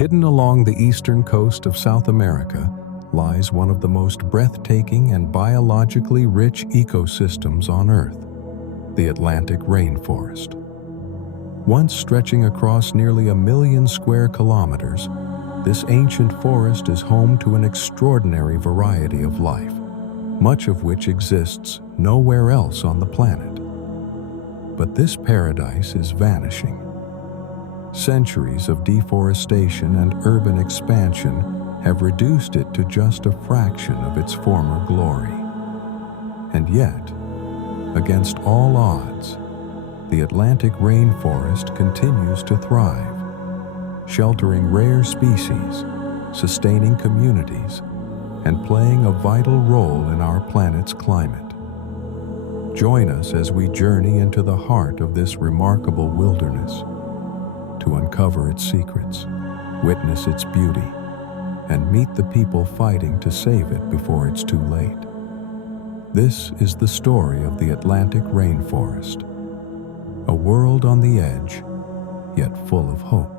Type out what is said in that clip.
Hidden along the eastern coast of South America lies one of the most breathtaking and biologically rich ecosystems on Earth, the Atlantic rainforest. Once stretching across nearly 1 million square kilometers, this ancient forest is home to an extraordinary variety of life, much of which exists nowhere else on the planet. But this paradise is vanishing. Centuries of deforestation and urban expansion have reduced it to just a fraction of its former glory. And yet, against all odds, the Atlantic rainforest continues to thrive, sheltering rare species, sustaining communities, and playing a vital role in our planet's climate. Join us as we journey into the heart of this remarkable wilderness to uncover its secrets, witness its beauty, and meet the people fighting to save it before it's too late. This is the story of the Atlantic rainforest, a world on the edge, yet full of hope.